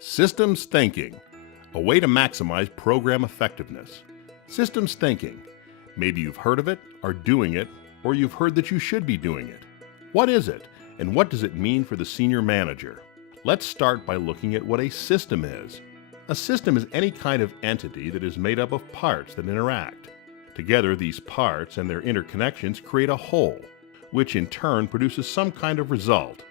Systems thinking, a way to maximize program effectiveness. Systems thinking. Maybe you've heard of it, are doing it, or you've heard that you should be doing it. What is it, and what does it mean for the senior manager? Let's start by looking at what a system is. A system is any kind of entity that is made up of parts that interact. Together, these parts and their interconnections create a whole, which in turn produces some kind of result.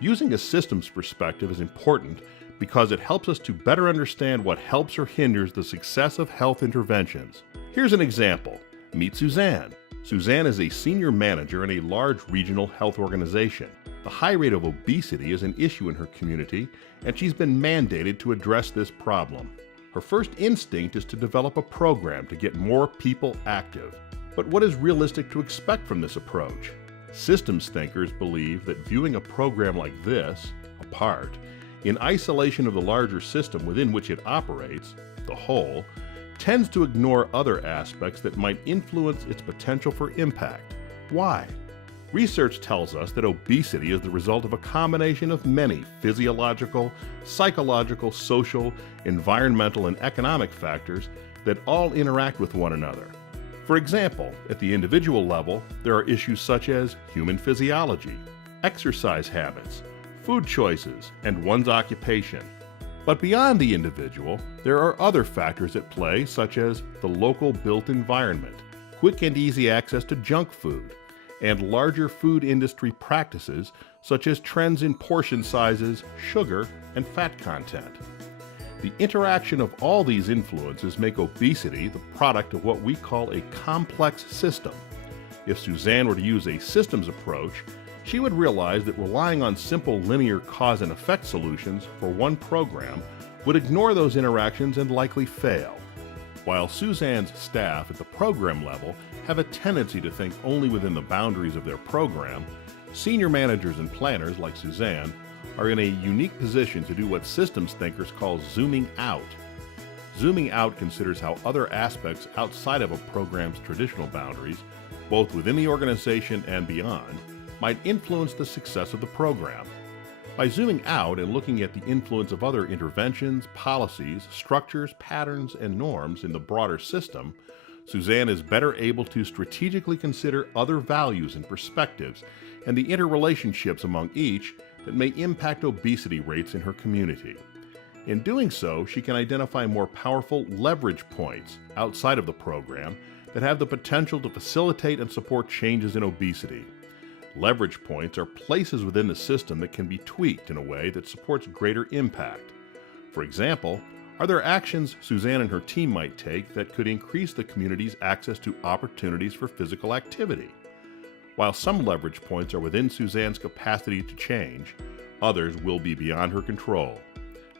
Using a systems perspective is important because it helps us to better understand what helps or hinders the success of health interventions. Here's an example. Meet Suzanne. Suzanne is a senior manager in a large regional health organization. The high rate of obesity is an issue in her community, and she's been mandated to address this problem. Her first instinct is to develop a program to get more people active. But what is realistic to expect from this approach? Systems thinkers believe that viewing a program like this, apart, in isolation of the larger system within which it operates, the whole, tends to ignore other aspects that might influence its potential for impact. Why? Research tells us that obesity is the result of a combination of many physiological, psychological, social, environmental, and economic factors that all interact with one another. For example, at the individual level, there are issues such as human physiology, exercise habits, food choices, and one's occupation. But beyond the individual, there are other factors at play such as the local built environment, quick and easy access to junk food, and larger food industry practices such as trends in portion sizes, sugar, and fat content. The interaction of all these influences make obesity the product of what we call a complex system. If Suzanne were to use a systems approach, she would realize that relying on simple linear cause and effect solutions for one program would ignore those interactions and likely fail. While Suzanne's staff at the program level have a tendency to think only within the boundaries of their program, senior managers and planners like Suzanne are in a unique position to do what systems thinkers call zooming out. Zooming out considers how other aspects outside of a program's traditional boundaries, both within the organization and beyond, might influence the success of the program. By zooming out and looking at the influence of other interventions, policies, structures, patterns, and norms in the broader system, Suzanne is better able to strategically consider other values and perspectives and the interrelationships among each that may impact obesity rates in her community. In doing so, she can identify more powerful leverage points outside of the program that have the potential to facilitate and support changes in obesity. Leverage points are places within the system that can be tweaked in a way that supports greater impact. For example, are there actions Suzanne and her team might take that could increase the community's access to opportunities for physical activity? While some leverage points are within Suzanne's capacity to change, others will be beyond her control.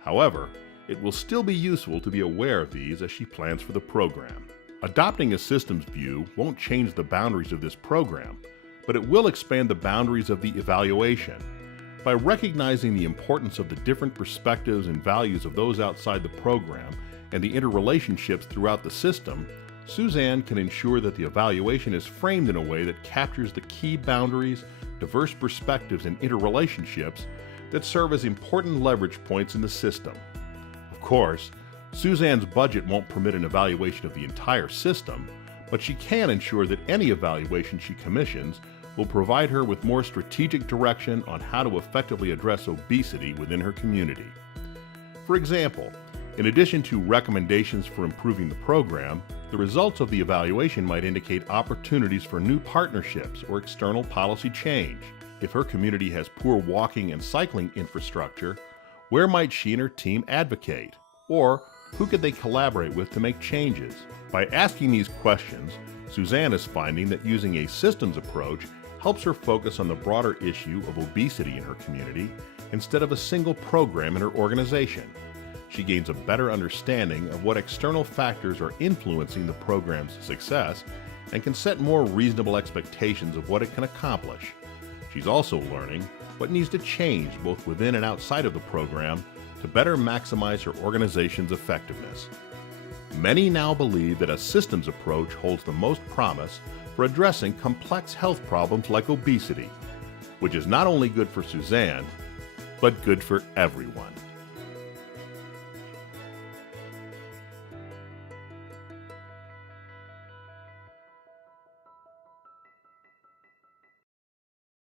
However, it will still be useful to be aware of these as she plans for the program. Adopting a systems view won't change the boundaries of this program, but it will expand the boundaries of the evaluation. By recognizing the importance of the different perspectives and values of those outside the program and the interrelationships throughout the system, Suzanne can ensure that the evaluation is framed in a way that captures the key boundaries, diverse perspectives, and interrelationships that serve as important leverage points in the system. Of course, Suzanne's budget won't permit an evaluation of the entire system, but she can ensure that any evaluation she commissions will provide her with more strategic direction on how to effectively address obesity within her community. For example, in addition to recommendations for improving the program, the results of the evaluation might indicate opportunities for new partnerships or external policy change. If her community has poor walking and cycling infrastructure, where might she and her team advocate? Or who could they collaborate with to make changes? By asking these questions, Suzanne is finding that using a systems approach helps her focus on the broader issue of obesity in her community instead of a single program in her organization. She gains a better understanding of what external factors are influencing the program's success and can set more reasonable expectations of what it can accomplish. She's also learning what needs to change both within and outside of the program to better maximize her organization's effectiveness. Many now believe that a systems approach holds the most promise for addressing complex health problems like obesity, which is not only good for Suzanne, but good for everyone.